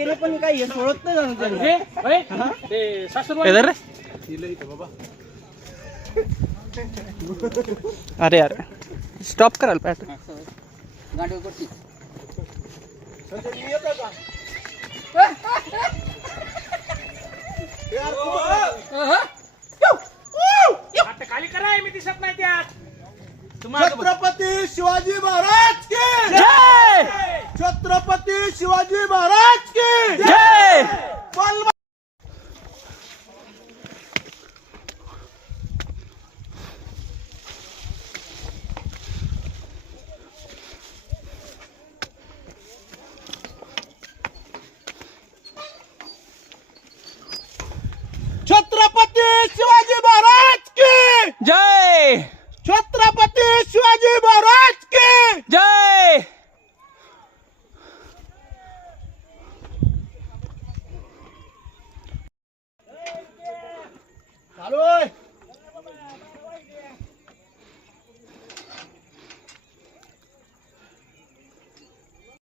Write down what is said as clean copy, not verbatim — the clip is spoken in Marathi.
केलं पण काय हे सोडत नाही जाणं त्यांनी. इधर रे. अरे यार स्टॉप कराल पॅट. गाडीवर करते.